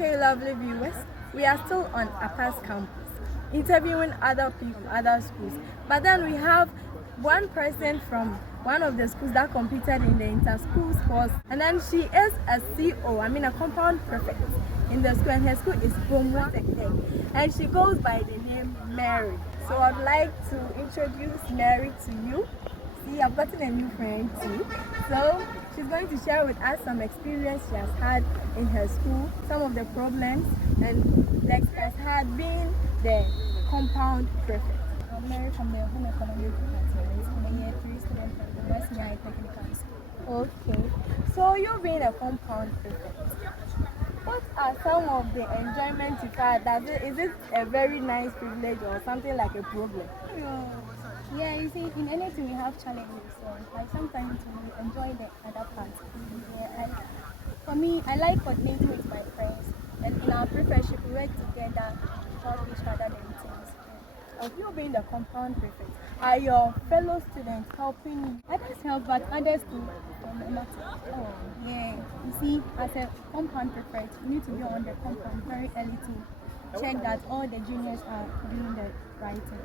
Okay, lovely viewers, we are still on APA's campus, interviewing other people from other schools. But then we have one person from one of the schools that competed in the inter-school sports, and then she is a a compound prefect in the school, and her school is Bomwa, and she goes by the name Mary. So I'd like to introduce Mary to you. See, I've gotten a new friend too. So she's going to share with us some experience she has had in her school, some of the problems, and the experience had been the compound prefect. I'm Mary from the Home Economic Department. I'm a year 3 student from the West Nile Technical School. Okay, so you being a compound prefect, what are some of the enjoyments you've had? Is it a very nice privilege or something like a problem? Yeah, you see, in anything we have challenges. So, like sometimes we enjoy the other part. Yeah, for me, I like coordinating with my friends, and in our prefectship, we work together to help each other in things. Of you being the compound prefect, are your fellow students helping you? Others help, but others too not. Oh, yeah. You see, as a compound prefect, you need to be on the compound very early to check that all the juniors are doing the right thing.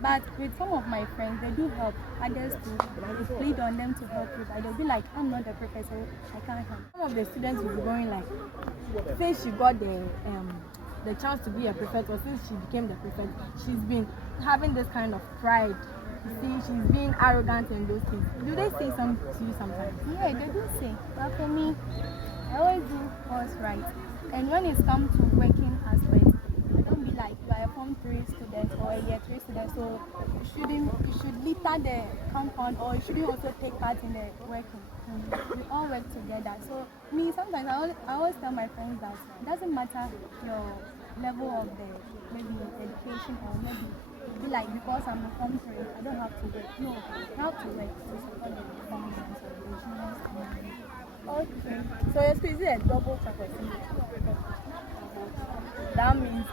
But with some of my friends, they do help. Others too. We plead on them to help you, but they'll be like, I'm not the prefect, so I can't help. Some of the students will be going like, since she got the chance to be a prefect, or since she became the prefect, she's been having this kind of pride. You see, she's being arrogant and those things. Do they say something to you sometimes? Yeah, they do say. But for me, I always do what's right. And when it's come to working aspect, don't be like you are a Form 3 student or a Year 3 student, so you should litter the compound, or you shouldn't also take part in the working. We all work together. So me, sometimes I always tell my friends that it doesn't matter your level of the maybe education, or maybe be like, because I'm a Form 3, I don't have to work. No, you have to work to support the performance of the juniors. Okay. So your school is it a double track or single? That means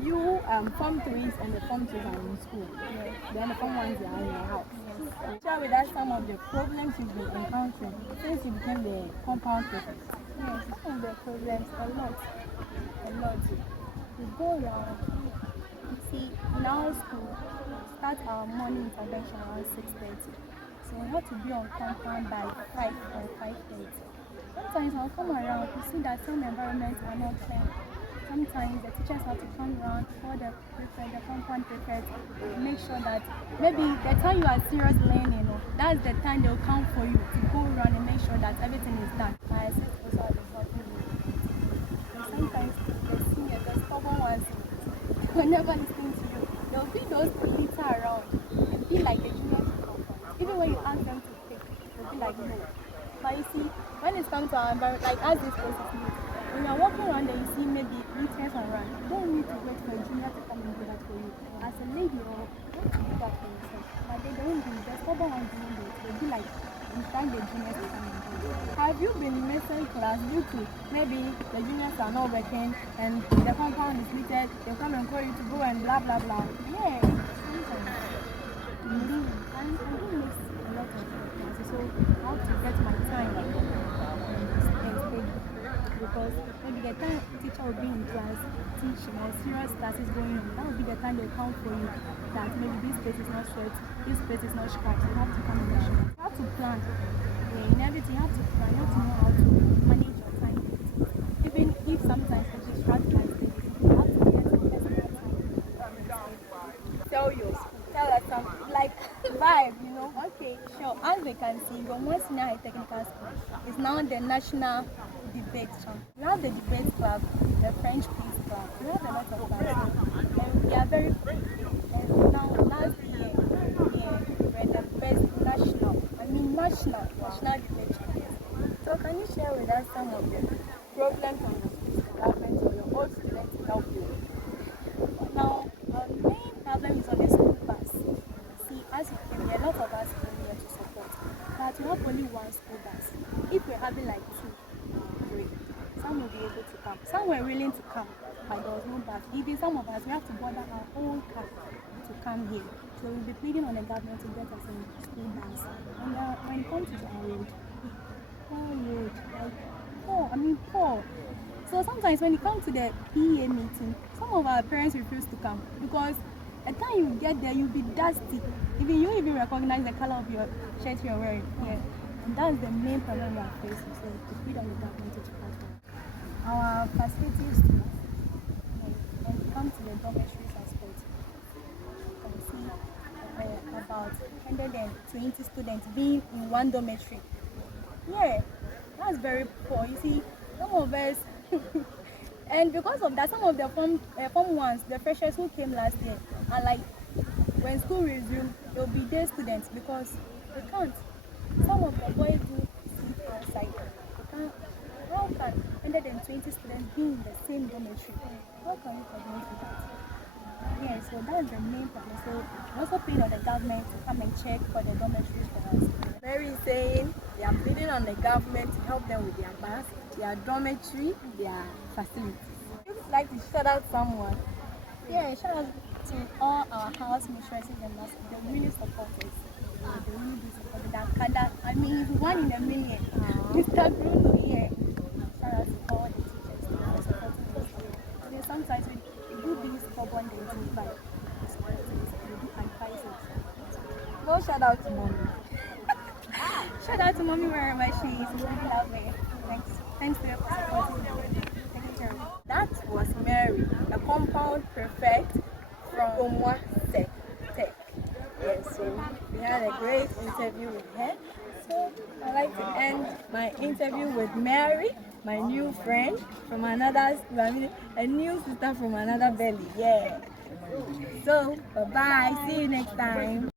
you Form 3s and the Form 2s are in school. Yes. Then the Form 1s are in your house. Yes. Share with us some of the problems you've been encountering since you became the compound prefect. Yes, some of the problems, a lot. We go around, you see, in our school, start our morning intervention around 6:30. So we have to be on compound by 5 or 5:30. Sometimes I'll come around, you see that some environments are not clear. Sometimes the teachers have to come around for the prefect, the compound prefect, make sure that maybe the time you are serious learning, that's the time they'll come for you to go around and make sure that everything is done. My assistants also have been helping me. And sometimes the seniors, the stubborn ones, will never listen to you. They'll be those to litter around and be like the juniors in compound. Even when you ask them to pick, they'll be like, no. But you see, when it comes to our environment, like as this place is new, when you're walking around and you see maybe litters around, you don't need to wait for a junior to come and do that for you. As a lady, or you want to do that for yourself. But they don't do it. The stubborn ones don't do it. They'll be like, instruct the juniors to come and do it. Have you been missing class due to maybe the juniors are not working and the compound is littered, they come and call you to go and blah blah blah? Yeah, sometimes. I do miss a lot of classes, so I have to get my time and stay, because maybe the time teacher will be in class teaching or serious classes going on, that will be the time they'll come for you, that maybe this place is not set, this place is not scratched, so you have to come and make sure. You have to plan. Yeah, in everything you have to plan, you have to know how to manage your time. Even if sometimes it's distract like this, you have to get your personal time. Tell us some like vibe, Okay, sure. As we can see, Gomo Senior Technical School is now the national debate champ. We have the debate club, the French Peace Club. We have a lot of clubs, and we are very free. And now, last year, we were the best national debate champions. So can you share with us some of the problems on the school department or your old students to help you? Now, our main problem is on the school bus. See, as you came here, a lot of us came here to support, but we have only one school bus. If we're having like 2, 3, some will be able to come. Some were willing to come, but there was no bus. Even some of us, we have to bother our own car to come here. So we'll be pleading on the government to get us a school bus. And when it comes to our road, poor road, like poor. So sometimes when it comes to the PEA meeting, some of our parents refuse to come because at the time you get there, you'll be dusty. Even you even recognize the color of your shirt you're wearing. Yeah. And that's the main problem we are facing. So to feed on the government to check out our facilities too. When it comes to the dormitories aspect, you can see about 120 students being in one dormitory. Yeah, that's very poor. You see, some of us, and because of that, some of the form ones, the freshers who came last year, are like, when school resumes, they'll be day students because they can't. Some of the boys do sleep outside. They can't. How can 120 students be in the same dormitory? How can we coordinate with that? Yeah, so that's the main problem. So we also plead on the government to come and check for the dormitories for us. Mary is saying they are pleading on the government to help them with their bus, their dormitory, their facilities. You would like to shout out someone? Yeah, shout out to all our house mistresses and nurses. They really support us. They really do support us. I mean, he's 1 in a million. Mr. Bruno, yeah. Shout out to all the teachers for supporting us. Then sometimes we do these stubborn things like we do advices. No shout out to mommy. Shout out to mommy wherever she is. We really love her. Thanks. Thanks for your support. Taking care of me. That was Mary, a compound prefect from Omwa Tech. Yes, so we had a great interview with her. So I'd like to end my interview with Mary, my new friend from another school. I mean, a new sister from another belly. Yeah. So bye bye. See you next time.